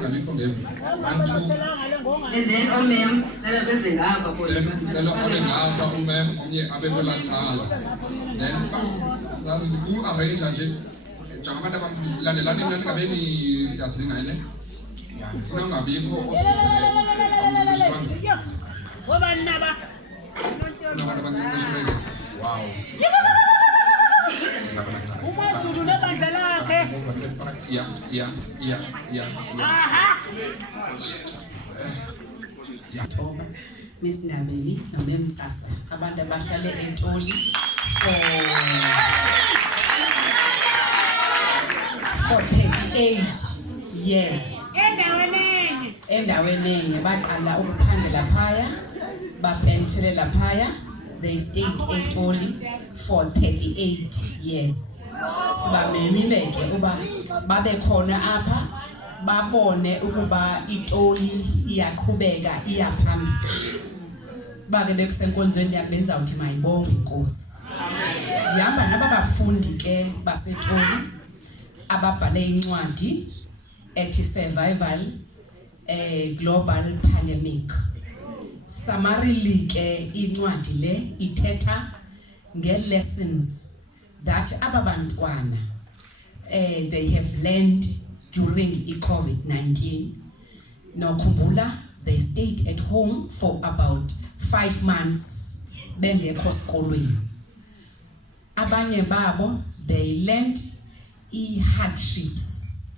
ngabikho ngem 1 2 and then omem cela beze ngapha cela ole ngapha umem omnye abe kwelantala then sazi arrange nje njengabantu abalandelana imini ngabeni dasingayile ngifuna ngabikho osithele amcebisi wabani naba nabantu abancecesheleke wow uMazulu nebandla lakhe Thoba Miss Nabeni nomemtsasa abantu abahlale eToli for 38 years endaweni enye baqala ukuphangela phaya bapenthelela phaya. They stayed eToli for 38 years. Sibamemile ke uba babe khona apha babone ukuba iToli iyaqhubeka iyaphambili. Bake bekusenkonzweni yabo benzawuthi mayibonge inkosi. Ndihamba nababafundi ke baseToli ababhale incwadi ethi Survival Global Pandemic. Summarily ke incwadi le ithetha nge-lessons that ababantwana they have learned during i-COVID-19. Nokhumbula they stayed at home for about 5 months bengekho sikolweni. Abanye babo they learned hardships.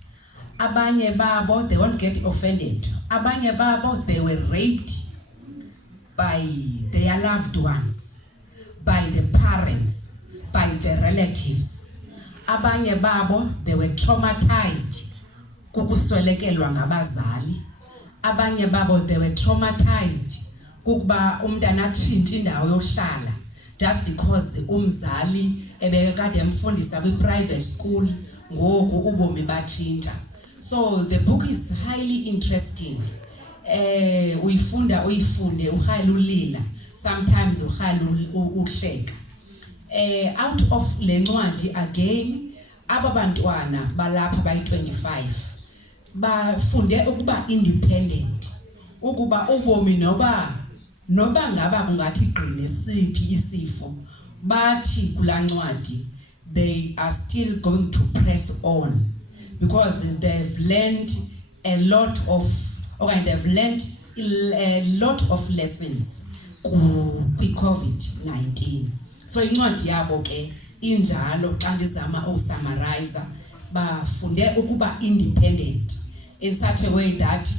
Abanye babo they won't get offended. Abanye babo they were raped by their loved ones, by the parents, by the relatives. Abanye babo they were traumatized kukuswelekelwa ngabazali. Abanye babo they were traumatized kukuba umntana atshintshe indawo yohlala just because umzali ebekade emfundisa kwi-private school ngoku ubomi batshintsha. So the book is highly interesting. Uyifunde ukhale ulila, sometimes ukhale uhleka. Out of le ncwadi again ababantwana balapha bayi-25 bafunde ukuba independent, ukuba ubomi noba ngaba kungathi gqine siphi isifo, bathi kula ncwadi they are still going to press on because they've learned a lot of lessons kwi-COVID-19. So incwadi yabo ke injalo xa ndizama usummarize bafunde ukuba independent in such a way that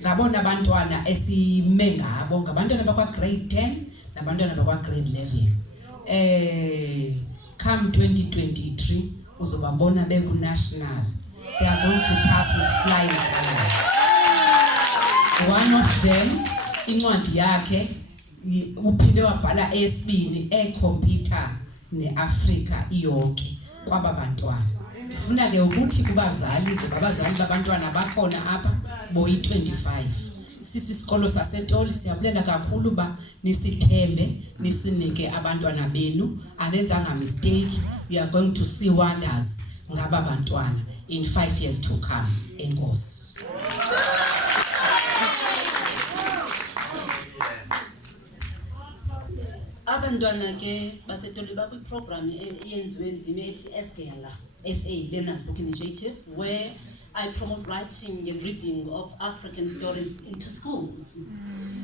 ngabona abantwana esime ngabo ngabantwana bakwa grade 10 nabantwana bakwa grade 11. Come 2023 uzobabona beku national. They are going to pass with flying colors. One of them incwadi yakhe uphinde wabhala esibini e-computer ne-Africa iyonke kwaba bantwana. Ndifuna ke ukuthi kubazali ngoba abazali babantwana bakhona apha boyi-25. Sisisikolo saseToli siyabulela kakhulu ba nisithembe nisinike abantwana benu. Anenzanga mistake. We are going to see wonders ngaba bantwana in 5 years to come. Enkosi. Abantwana ke baseToli bakwi program eyenziwe ndime ethi EsGele, SA Learners Book Initiative, where I promote writing and reading of African stories into schools.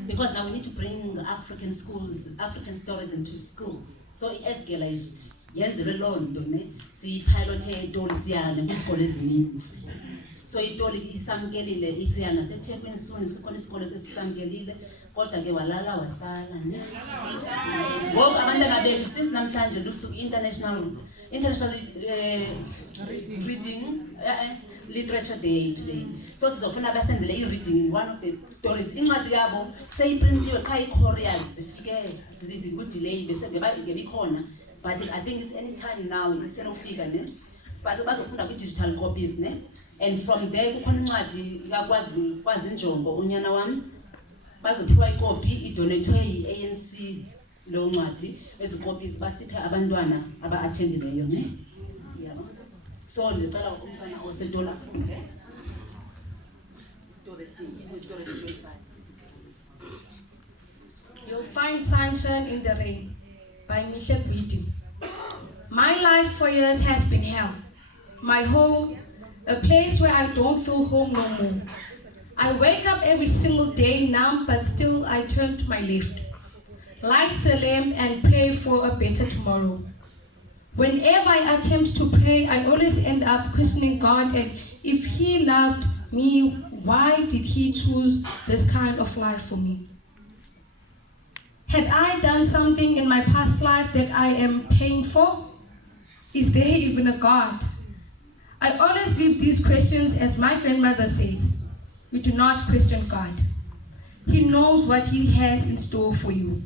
Because now we need to bring African stories into schools. So EsGele is yenzelwe loo nto ne siyipilothe eToli siyana kwisikolo ezininzi. So iToli isamkelile isiyana seThekwini soon sikhona isikolo sesisamkelile. Kodwa ke walala wasala ne ngoku abantwana bethu since namhlanje lusuku international reading literature day today. So sizofuna basenzele i-reading one of the stories. Incwadi yabo seyiprintiwe qha i-couriers zifike sizithi ku-delay bese ngebikhona, but I think it's any time now isenofika ne bazofunda kwi-digital copies ne, and from there kukhona incwadi yakwazi injongo unyana wami bazophiwa ikopi idonethwe yi-ANC lo ncwadi ezikopi basiphe abantwana aba-attendileyo ne. So ndicela umntwana oseToli afunde. the scene in Stories 25. You'll find sunshine in the rain by Misha Guidi. My life for years has been hell. My home, a place where I don't feel home no more. I wake up every single day numb, but still I turn to my left, light the lamp and pray for a better tomorrow. Whenever I attempt to pray, I always end up questioning God, and if He loved me, why did He choose this kind of life for me? Had I done something in my past life that I am paying for? Is there even a God? I always leave these questions, as my grandmother says, we do not question God. He knows what He has in store for you.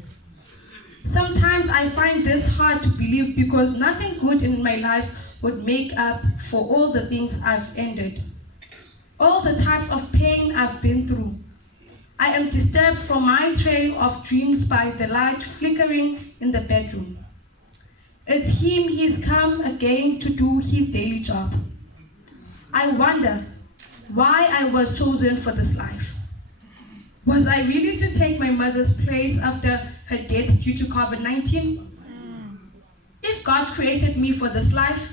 Sometimes I find this hard to believe because nothing good in my life would make up for all the things I've endured, all the types of pain I've been through. I am disturbed from my trail of dreams by the light flickering in the bedroom. It's Him, He's come again to do His daily job. I wonder why I was chosen for this life. Was I really to take my mother's place after her death due to COVID-19? If God created me for this life,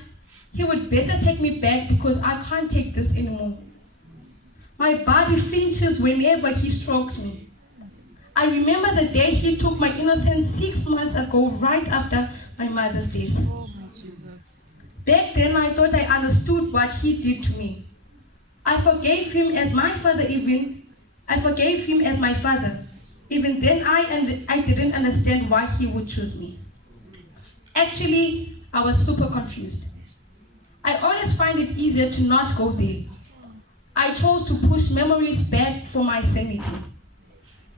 He would better take me back because I can't take this anymore. My body flinches whenever He strokes me. I remember the day He took my innocence 6 months ago, right after my mother's death. Back then, I thought I understood what He did to me. I forgave Him as my father. Even then, I didn't understand why He would choose me. Actually, I was super confused. I always find it easier to not go there. I chose to push memories back for my sanity.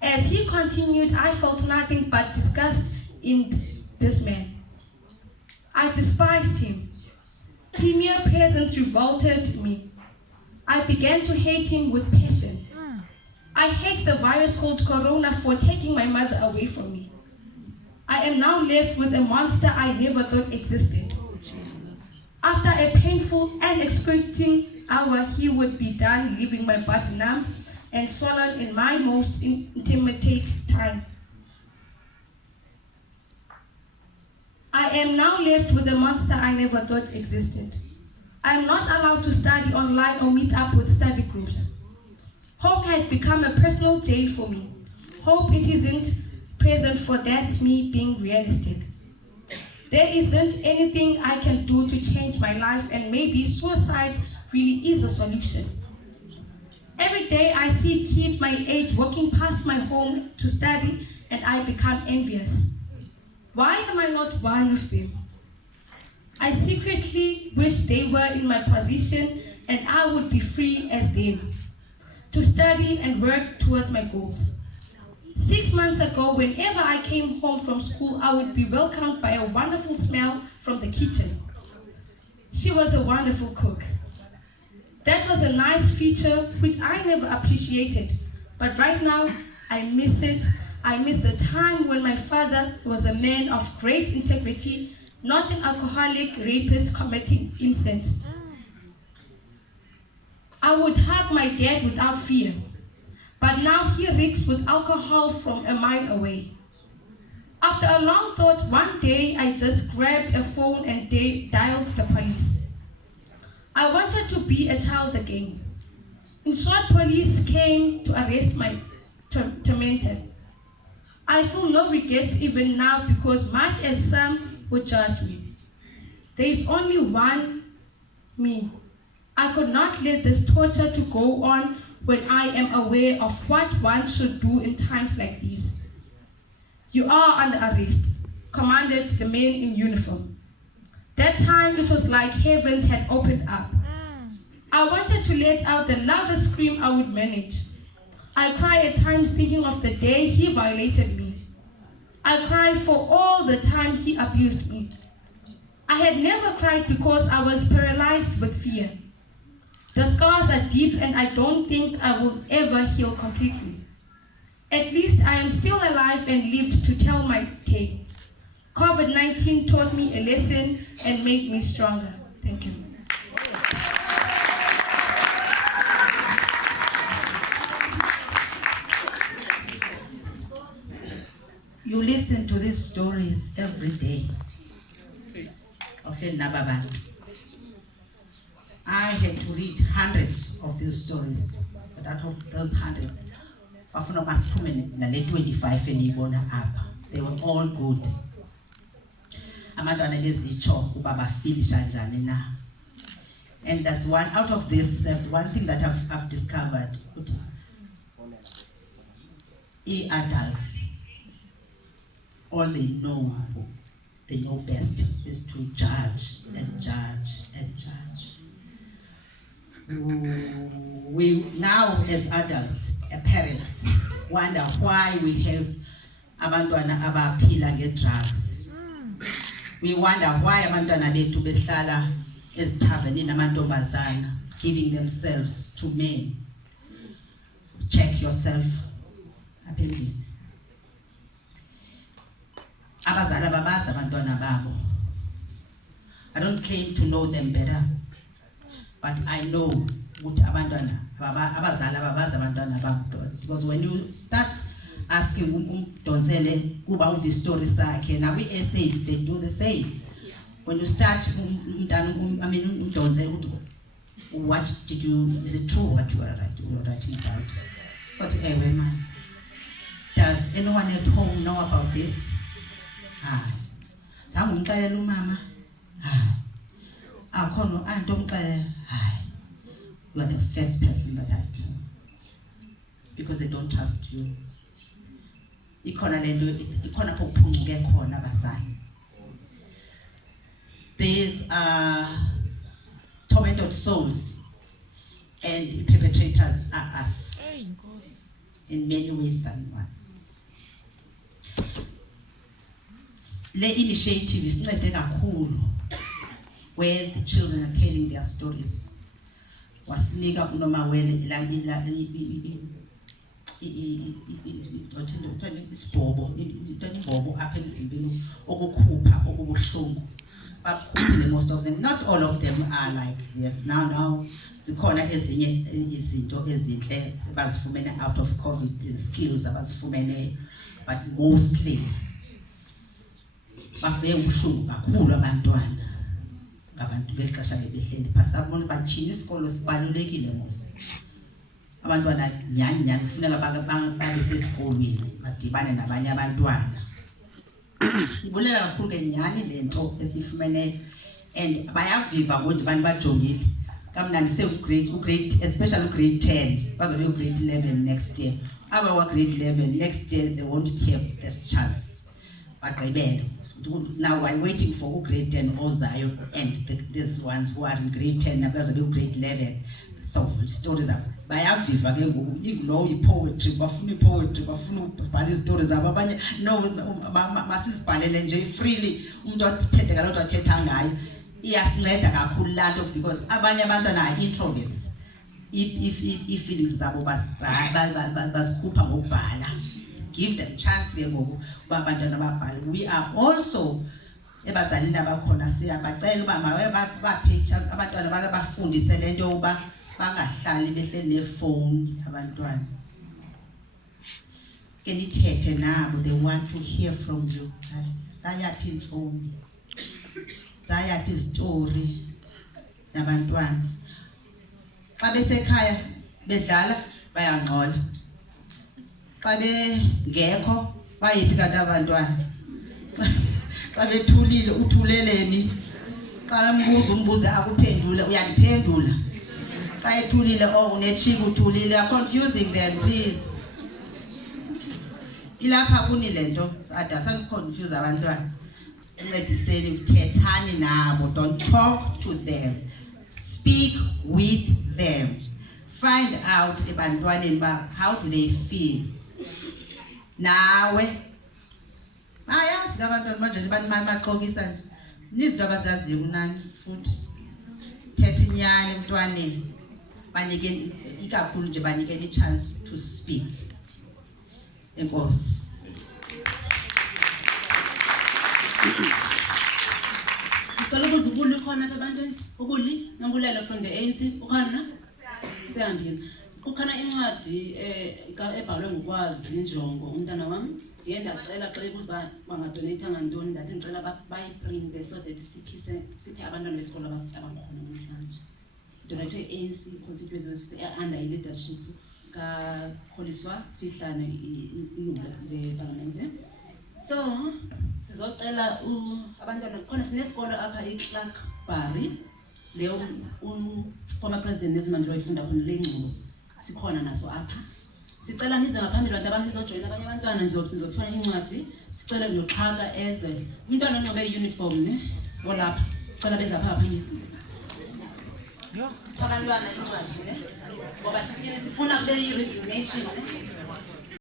As He continued, I felt nothing but disgust in this man. I despised Him. His mere presence revolted me. I began to hate Him with passion. I hate the virus called Corona for taking my mother away from me. I am now left with a monster I never thought existed. After a painful and excruciating hour, He would be done, leaving my body numb and swollen in my most intimate time. I am now left with a monster I never thought existed. I am not allowed to study online or meet up with study groups. Hope had become a personal jail for me. Hope it isn't present, for that's me being realistic. There isn't anything I can do to change my life, and maybe suicide really is a solution. Every day I see kids my age walking past my home to study, and I become envious. Why am I not one of them? I secretly wish they were in my position and I would be free as them, to study and work towards my goals. 6 months ago, whenever I came home from school, I would be welcomed by a wonderful smell from the kitchen. She was a wonderful cook. That was a nice feature which I never appreciated, but right now I miss it. I miss the time when my father was a man of great integrity, not an alcoholic rapist committing incest. I would hug my dad without fear, but now he reeks with alcohol from a mile away. After a long thought, one day I just grabbed a phone and dialed the police. I wanted to be a child again. In short, police came to arrest my tormentor. I feel no regrets even now, because much as some would judge me, there is only one me. I could not let this torture to go on when I am aware of what one should do in times like these. You are under arrest, commanded the man in uniform. That time it was like heavens had opened up. I wanted to let out the loudest scream I would manage. I cry at times thinking of the day he violated me. I cry for all the time he abused me. I had never cried because I was paralyzed with fear. The scars are deep and I don't think I will ever heal completely. At least I am still alive and lived to tell my tale. COVID-19 taught me a lesson and made me stronger. Thank you. listen to these stories every day. Okay, Nababan. I had to read hundreds of these stories, but out of those hundreds, often was prominent in 25 they were all good. And that's one out of this. There's one thing that I've discovered. Adults, all they know best is to judge and judge and judge. We now, as adults, parents, wonder why we have abantwana abaphila nge-drugs. We wonder why abantwana bethu behlala ezithavenini amantombazana, giving themselves to men. Check yourself. Abazali ababazi abantwana babo. I don't claim to know them better, but I know what abantwana abazali ababazi abantwana babo, because when you start asking umdonzele kuba uvi story sakhe, now we essays they do the same. When you start umdonzele, what did you, is it true what you are writing about? But anyway, man, does anyone at home know about this? You are the first person that I tell, because they don't trust you. These are tormented souls, and the perpetrators are us in many ways than one. The initiative is not where the children are telling their stories. Wasinika unomawele isibhobo apha emzimbeni okukhupha okubuhlungu. Most of them, not all of them are like yes. Now zikhona ezinye izinto ezinhle abazifumene out of COVID, the skills abazifumene, but mostly bafike ubuhlungu kakhulu abantwana ngabantu ngexesha bebehleli phasi abona bathini isikolo sibalulekile mos abantwana nyanya kufuneka babe sesikolweni badibane nabanye abantwana. Sibulela kakhulu ke nyani lento esifumene, and bayaviva ngokuthi abantu bajongile kamnandi grade especially grade 10 bazobe grade 11 next year. Our grade 11 next year they won't have this chance. But now I'm waiting for grade 10 ozayo, and these ones who are in grade 10 bazobe grade 11. So stories are bayaviva ke ngoku, you know, poetry bafuna ukubhala istories zabo abanye no masisibhalele nje freely umuntu athethe ngaloo nto athetha ngayo. Iyasinceda kakhulu laa nto, because abanye abantwana are introverts. Feelings zabo bazikhupha ngokubhala. Give them chance ke ngoku uba abantwana babhale. We are also ebazalini abakhona siyabacela uba mawe baphethe abantwana bake bafundise le nto yokuba bangahlali behleli nefowuni abantwana. Ke nithethe nabo, they want to hear from you. Sayaphi intsomi, sayaphi izitori nabantwana. Xa besekhaya bedlala bayangcola, xa bengekho bayiphi kanti abantwana. Xa bethulile uthuleleni, xa umbuze akuphendule uyaliphendula. Xa ethulile unechika uthulile, are confusing them, please. Ilapha kunile nto adasan confuse abantwana. Uncediseni uthethani nabo, don't talk to them, speak with them. Find out ebantwaneni ba how do they feel. Nawe ayazi abantwana manje baxokisa nje nizinto abazaziyo kunani futhi thetha inyani emntwaneni, banike ikakhulu nje banike i chance to speak. Enkosi. Ngicela ukuzibula khona abantwana ubuli ngambulelo from the ANC ukhona sihambile. kukhona incwadi ebhalwe ngokwazi injongo umntana wami ndiye ndacela xa bekuza bangadonate ngantoni ndathi ndicela bayiprinte so that siphe abantwana besikolo abakhona namhlanje donate ANC constituency under leadership kakholiswa Fihlane ilungu leparlamente so sizocela abantwana khona sinesikolo apha eClark Barry leyo former president Nelson Mandela wayefunda khona le ngcubo sikhona naso apha sicela nize ngaphambili abantu abantu nizojoyina abanye abantwana nizofuna incwadi sicela noxhaka eze umntwana onqobe uniform ne olapha sicela beza apha phambili abantwana incwadi ne ngoba sifuna kube yi-rejuvenation ne